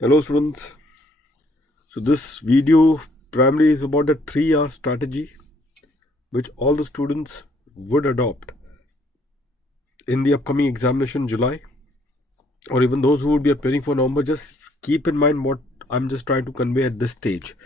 Hello students. So this video primarily is about a 3-hour strategy which all the students would adopt in the upcoming examination July, or even those who would be appearing for November. Just keep in mind what I'm just trying to convey at this stage.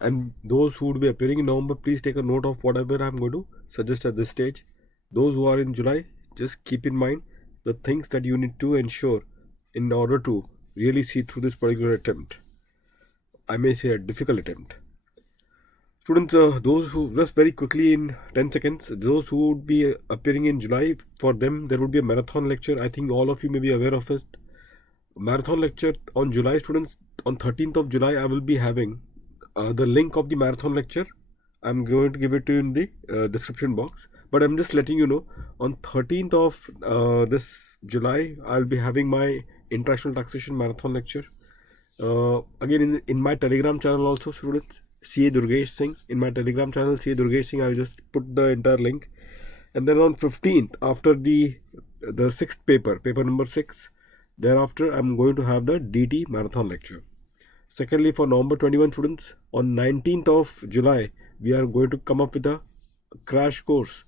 And those who would be appearing in November, please take a note of whatever I'm going to suggest at this stage. Those who are in July, just keep in mind the things that you need to ensure in order to really see through this particular attempt. I may say a difficult attempt. Students, those who, just very quickly in 10 seconds, those who would be appearing in July, for them there would be a marathon lecture. I think all of you may be aware of it. Marathon lecture on July, students. On 13th of July, I will be having the link of the marathon lecture. I'm going to give it to you in the description box. But I'm just letting you know, on 13th of this July, I'll be having my international taxation marathon lecture. Again, in my Telegram channel also, students, CA Durgesh Singh, in my Telegram channel, CA Durgesh Singh, I'll just put the entire link. And then on 15th, after the 6th paper number 6, thereafter, I'm going to have the DT marathon lecture. Secondly, for November 21 students, on 19th of July, we are going to come up with a crash course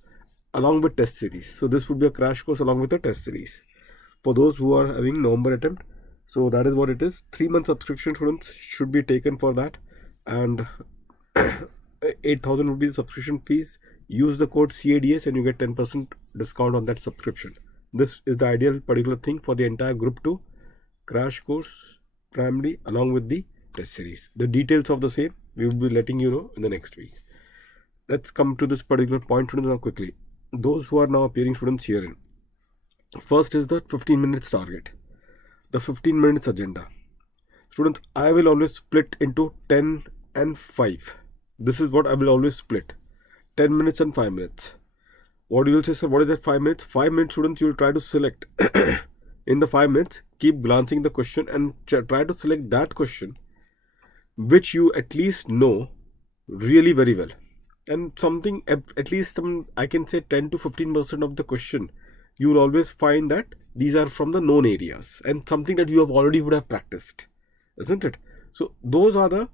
along with test series. So this would be a crash course along with a test series for those who are having November attempt. So that is what it is. 3-month subscription, students, should be taken for that, and 8,000 would be the subscription fees. Use the code CADS and you get 10% discount on that subscription. This is the ideal particular thing for the entire group 2 crash course primarily along with the test series. The details of the same we will be letting you know in the next week. Let's come to this particular point, students, now quickly. Those who are now appearing, students, herein. First is the 15 minutes target. The 15 minutes agenda. Students, I will always split into 10 and 5. This is what I will always split. 10 minutes and 5 minutes. What you will say, sir, what is that 5 minutes? 5 minutes, students, you will try to select. In the 5 minutes, keep glancing the question and try to select that question which you at least know really very well. And something, at least I can say 10 to 15% of the question, you will always find that these are from the known areas and something that you have already would have practiced, isn't it? So those are the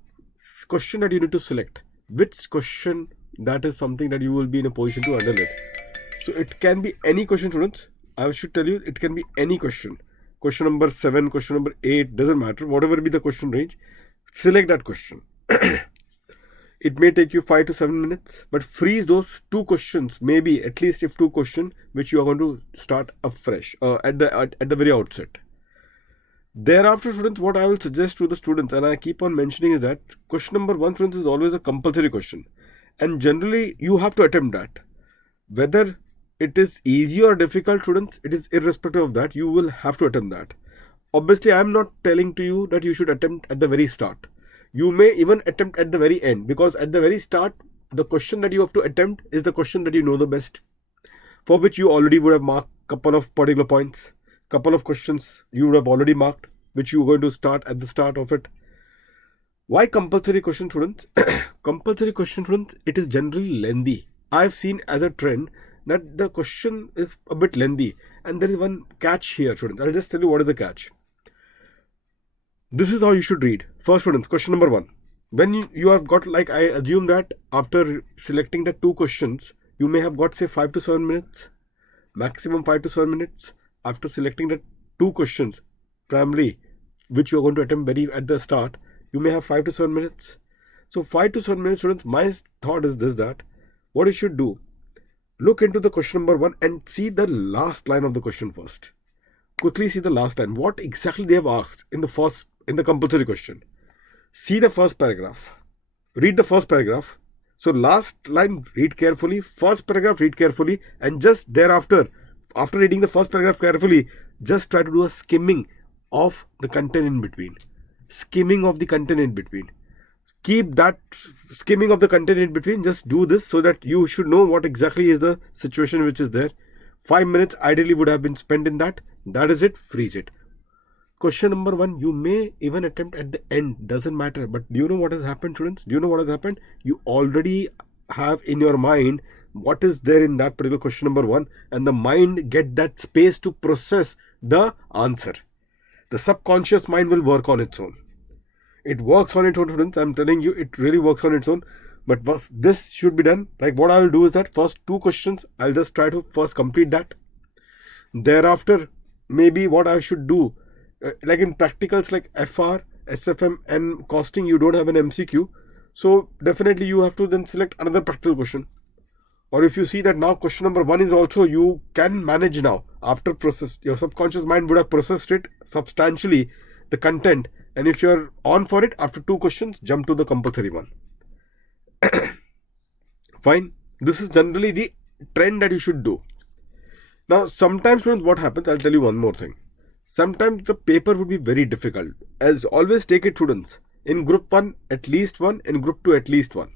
question that you need to select. Which question that is something that you will be in a position to handle it. So it can be any question, students. I should tell you, it can be any question. Question number 7, question number 8, doesn't matter. Whatever be the question range, select that question. It may take you 5 to 7 minutes, but freeze those 2 questions, maybe at least if 2 questions, which you are going to start afresh at the very outset. Thereafter, students, what I will suggest to the students, and I keep on mentioning, is that question number 1, students, is always a compulsory question. And generally, you have to attempt that. Whether it is easy or difficult, students, it is irrespective of that. You will have to attempt that. Obviously, I am not telling to you that you should attempt at the very start. You may even attempt at the very end, because at the very start, the question that you have to attempt is the question that you know the best, for which you already would have marked a couple of particular points. Couple of questions you would have already marked, which you are going to start at the start of it. Why compulsory question, students? Compulsory question, students, it is generally lengthy. I've seen as a trend that the question is a bit lengthy, and there is one catch here, students. I'll just tell you what is the catch. This is how you should read. First, students, question number 1. When you have got, like, I assume that after selecting the 2 questions, you may have got, say, 5 to 7 minutes, maximum 5 to 7 minutes. After selecting the 2 questions, primarily, which you are going to attempt very at the start, you may have 5 to 7 minutes. So 5 to 7 minutes, students, my thought is this, that what you should do, look into the question number 1 and see the last line of the question first. Quickly see the last line. What exactly they have asked in the compulsory question. See the first paragraph. Read the first paragraph. So last line, read carefully. First paragraph, read carefully. And just thereafter, after reading the first paragraph carefully, just try to do a skimming of the content in between. Skimming of the content in between. Keep that skimming of the content in between. Just do this so that you should know what exactly is the situation which is there. 5 minutes ideally would have been spent in that. That is it. Freeze it. Question number 1, you may even attempt at the end. Doesn't matter. But do you know what has happened, students? Do you know what has happened? You already have in your mind what is there in that particular question number 1, and the mind get that space to process the answer. The subconscious mind will work on its own. It works on its own, students. I'm telling you, it really works on its own. But this should be done. Like what I will do is that first 2 questions, I'll just try to first complete that. Thereafter, maybe what I should do, like in practicals like FR, SFM and costing, you don't have an MCQ. So definitely you have to then select another practical question. Or if you see that now question number 1 is also, you can manage now after process. Your subconscious mind would have processed it substantially, the content. And if you're on for it, after 2 questions, jump to the compulsory one. Fine. This is generally the trend that you should do. Now, sometimes students, what happens, I'll tell you one more thing. Sometimes the paper would be very difficult. As always, take it, students. In group 1, at least 1. In group 2, at least 1.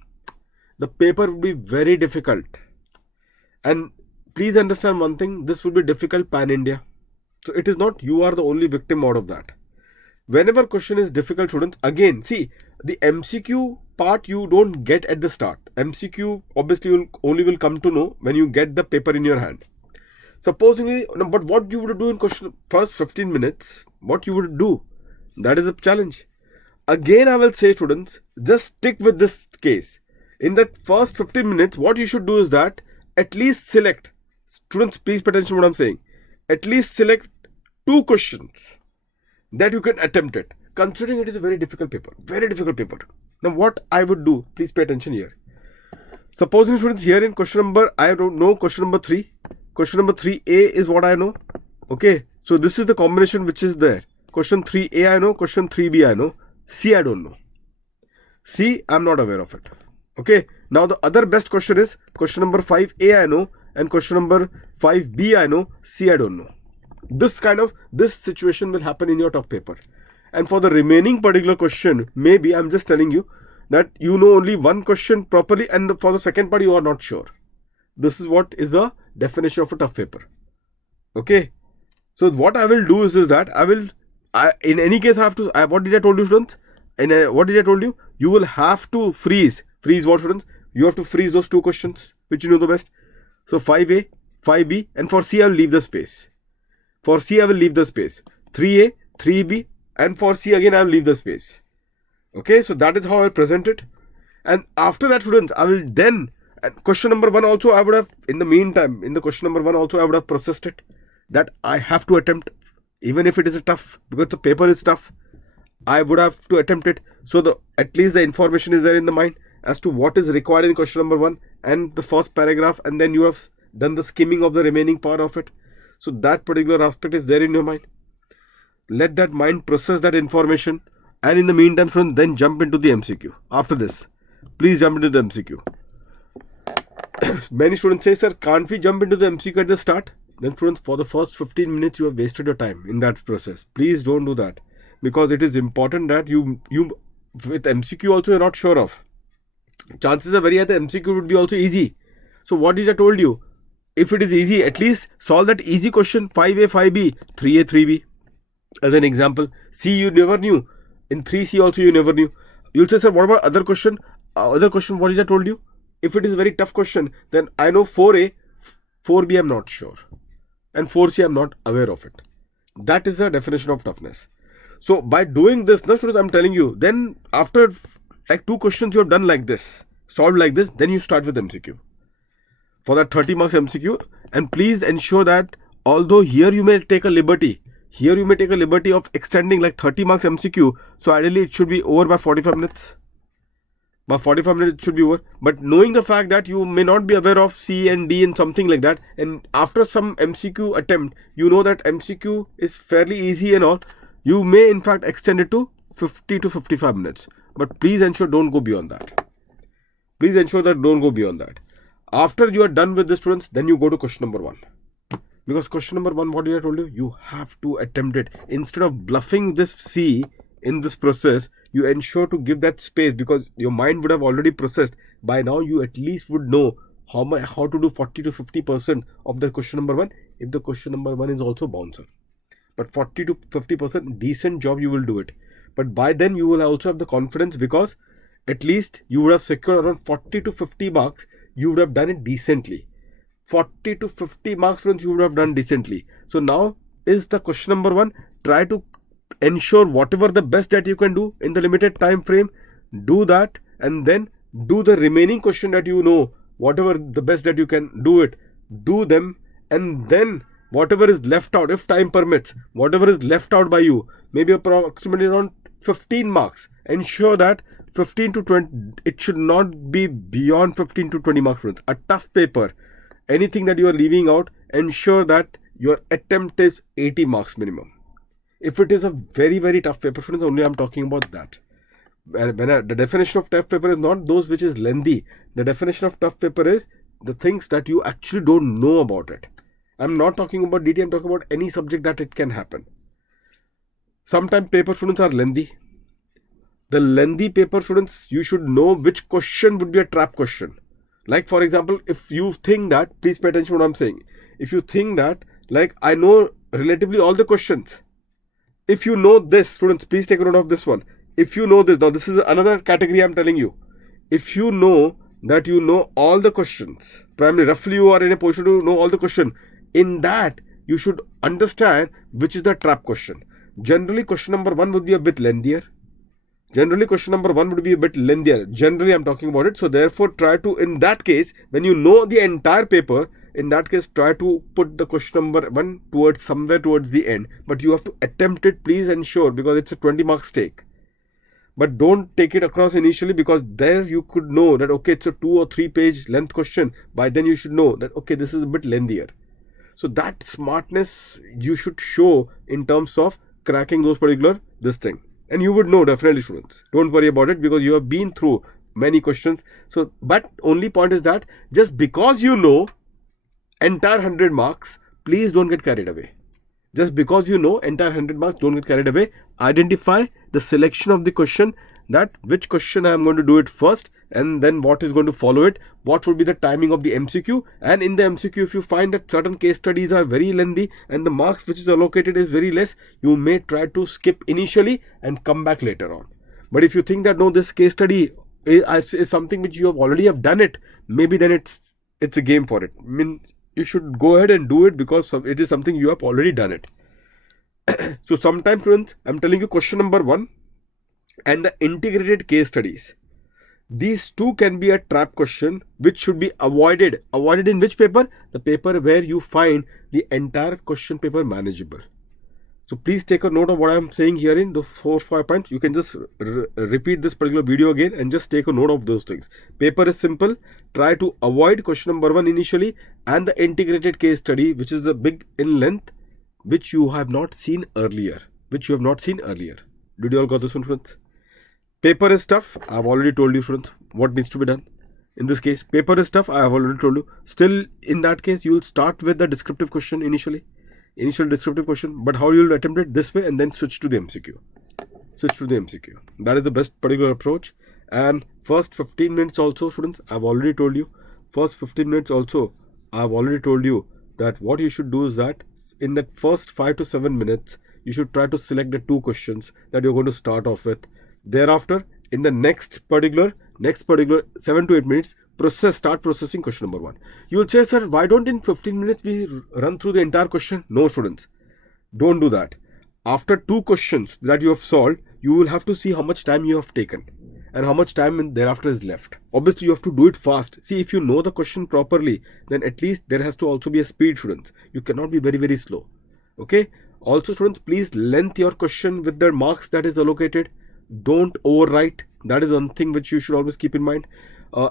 The paper would be very difficult. And please understand one thing, this will be difficult pan-India. So it is not you are the only victim out of that. Whenever question is difficult, students, again, see, the MCQ part you don't get at the start. MCQ obviously only will come to know when you get the paper in your hand. Supposedly, but what you would do in question first 15 minutes, what you would do, that is a challenge. Again, I will say, students, just stick with this case. In the first 15 minutes, what you should do is that at least select, students, please pay attention to what I'm saying, at least select 2 questions that you can attempt it, considering it is a very difficult paper. Very difficult paper. Now, what I would do, please pay attention here. Supposing, students, here in question number, I don't know question number 3. Question number 3A is what I know. Okay, so this is the combination which is there. Question 3A I know, question 3B I know. C I don't know. C, I'm not aware of it. Okay, now the other best question is question number 5A I know, and question number 5B I know, C I don't know. This situation will happen in your tough paper. And for the remaining particular question, maybe I'm just telling you that you know only one question properly, and for the second part you are not sure. This is what is the definition of a tough paper. Okay, so what I will do is that in any case I have to, what did I told you, students? What did I told you? You will have to freeze what, students? You have to freeze those 2 questions which you know the best. So 5A, 5B, and for C I will leave the space. For C I will leave the space. 3A, 3B, and for C again I will leave the space. Okay, so that is how I will present it. And after that, students, I will then, and question number 1 also I would have, in the meantime, in the question number 1 also I would have processed it, that I have to attempt, even if it is tough, because the paper is tough, I would have to attempt it. So at least the information is there in the mind as to what is required in question number 1 and the first paragraph, and then you have done the skimming of the remaining part of it. So that particular aspect is there in your mind. Let that mind process that information, and in the meantime, students, then jump into the MCQ. After this, please jump into the MCQ. Many students say, sir, can't we jump into the MCQ at the start? Then students, for the first 15 minutes you have wasted your time in that process. Please don't do that, because it is important that you with MCQ also you're not sure of. Chances are very high the MCQ would be also easy. So what did I told you? If it is easy, at least solve that easy question. 5A, 5B, 3A, 3B. As an example, C you never knew. In 3C also you never knew. You'll say, sir, what about other question? Other question, what did I told you? If it is a very tough question, then I know 4A, 4B I'm not sure. And 4C I'm not aware of it. That is the definition of toughness. So by doing this, now students, I'm telling you, then after like 2 questions you have done like this, solved like this, then you start with MCQ. For that 30 marks MCQ, and please ensure that although here you may take a liberty, of extending like 30 marks MCQ, so ideally it should be over by 45 minutes. By 45 minutes it should be over. But knowing the fact that you may not be aware of C and D and something like that, and after some MCQ attempt, you know that MCQ is fairly easy and all, you may in fact extend it to 50 to 55 minutes. But please ensure don't go beyond that. Please ensure that don't go beyond that. After you are done with the students, then you go to question number 1. Because question number 1, what did I told you? You have to attempt it. Instead of bluffing this C in this process, you ensure to give that space, because your mind would have already processed. By now, you at least would know how to do 40 to 50% of the question number 1 if the question number 1 is also bouncer. But 40 to 50% decent job you will do it. But by then you will also have the confidence, because at least you would have secured around 40 to 50 marks. You would have done it decently. 40 to 50 marks, students, you would have done decently. So now is the question number 1. Try to ensure whatever the best that you can do in the limited time frame, do that, and then do the remaining question that you know, whatever the best that you can do it, do them, and then whatever is left out, if time permits, whatever is left out by you, maybe approximately around 15 marks, ensure that 15 to 20, it should not be beyond 15 to 20 marks, students. A tough paper, anything that you are leaving out, ensure that your attempt is 80 marks minimum. If it is a very, very tough paper, students, only I'm talking about that. The definition of tough paper is not those which is lengthy. The definition of tough paper is the things that you actually don't know about it. I'm not talking about DT, I'm talking about any subject that it can happen. Sometimes paper, students, are lengthy. The lengthy paper, students, you should know which question would be a trap question. Like, for example, if you think that, please pay attention to what I'm saying. If you think that, like, I know relatively all the questions. If you know this, students, please take a note of this one. If you know this, now this is another category I'm telling you. If you know that you know all the questions, primarily roughly you are in a position to know all the question, in that you should understand which is the trap question. Generally, question number 1 would be a bit lengthier. Generally, I'm talking about it. So therefore, try to, in that case, when you know the entire paper, in that case, try to put the question number 1 towards somewhere towards the end. But you have to attempt it, please ensure, because it's a 20 mark stake. But don't take it across initially, because there you could know that, okay, it's a 2 or 3 page length question. By then you should know that, okay, this is a bit lengthier. So that smartness you should show in terms of cracking those particular this thing. And you would know definitely, students. Don't worry about it, because you have been through many questions. So, but only point is that just because you know entire 100 marks, please don't get carried away. Just because you know entire 100 marks, don't get carried away. Identify the selection of the question, that which question I am going to do it first, and then what is going to follow it, what would be the timing of the MCQ, and in the MCQ, if you find that certain case studies are very lengthy and the marks which is allocated is very less, you may try to skip initially and come back later on. But if you think that no, this case study is something which you have already have done it, maybe then it's a game for it. I mean, you should go ahead and do it, because it is something you have already done it. So sometimes, students, I'm telling you question number 1 and the integrated case studies. These two can be a trap question which should be avoided. Avoided in which paper? The paper where you find the entire question paper manageable. So please take a note of what I am saying here in the 4 or 5 points. You can just repeat this particular video again and just take a note of those things. Paper is simple. Try to avoid question number 1 initially, and the integrated case study, which is the big in length, which you have not seen earlier. Did you all got this one, students? Paper is tough. I have already told you, students, what needs to be done. In this case, paper is tough. I have already told you. Still, in that case, you will start with the descriptive question initially. Initial descriptive question. But how you will attempt it this way, and then switch to the MCQ. That is the best particular approach. And first 15 minutes also, students, I have already told you. First 15 minutes also, I have already told you that what you should do is that in that first 5 to 7 minutes, you should try to select the 2 questions that you're going to start off with. Thereafter, in the next particular 7 to 8 minutes, start processing question number 1. You will say, sir, why don't in 15 minutes we run through the entire question? No, students, don't do that. After 2 questions that you have solved, you will have to see how much time you have taken and how much time thereafter is left. Obviously, you have to do it fast. See, if you know the question properly, then at least there has to also be a speed, students. You cannot be very, very slow. Okay. Also, students, please length your question with the marks that is allocated. Don't overwrite. That is one thing which you should always keep in mind.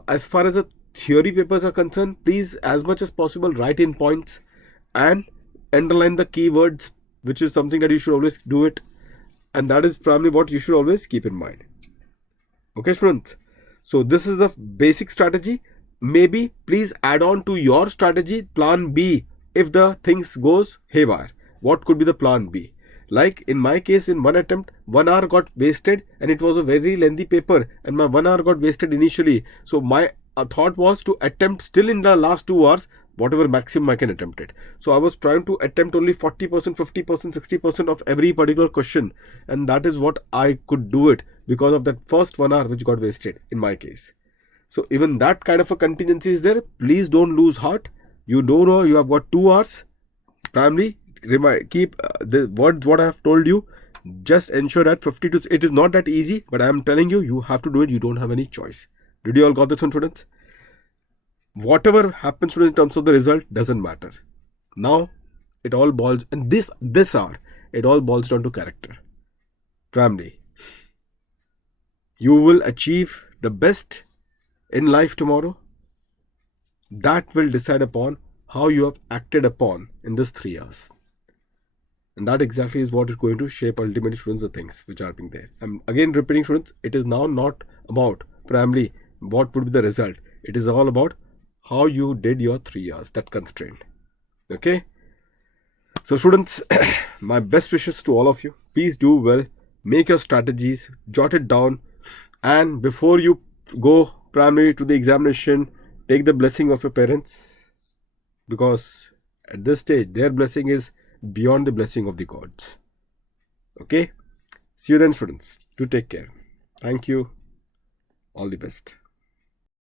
As far as the theory papers are concerned, please, as much as possible, write in points and underline the keywords, which is something that you should always do it. And that is probably what you should always keep in mind. Okay, students. So this is the basic strategy. Maybe please add on to your strategy plan B if the things goes haywire. What could be the plan B? Like in my case, in one attempt, 1 hour got wasted, and it was a very lengthy paper, and my 1 hour got wasted initially. So my thought was to attempt still in the last 2 hours, whatever maximum I can attempt it. So I was trying to attempt only 40%, 50%, 60% of every particular question. And that is what I could do it because of that first 1 hour which got wasted in my case. So even that kind of a contingency is there. Please don't lose heart. You don't know, you have got 2 hours. Primarily, keep the what I have told you. Just ensure that 50 to, it is not that easy, but I am telling you, you have to do it. You don't have any choice. Did you all got this one, students? Whatever happens in terms of the result doesn't matter. Now it all boils, and this hour it all boils down to character. Primarily, you will achieve the best in life tomorrow. That will decide upon how you have acted upon in this 3 years. And that exactly is what is going to shape ultimately, students, the things which are being there. I'm again repeating, students, it is now not about primarily what would be the result. It is all about how you did your 3 years, that constraint. Okay. So students, my best wishes to all of you. Please do well. Make your strategies, jot it down. And before you go primary to the examination, take the blessing of your parents. Because at this stage, their blessing is beyond the blessing of the gods. Okay. See you then, students. Do take care. Thank you. All the best.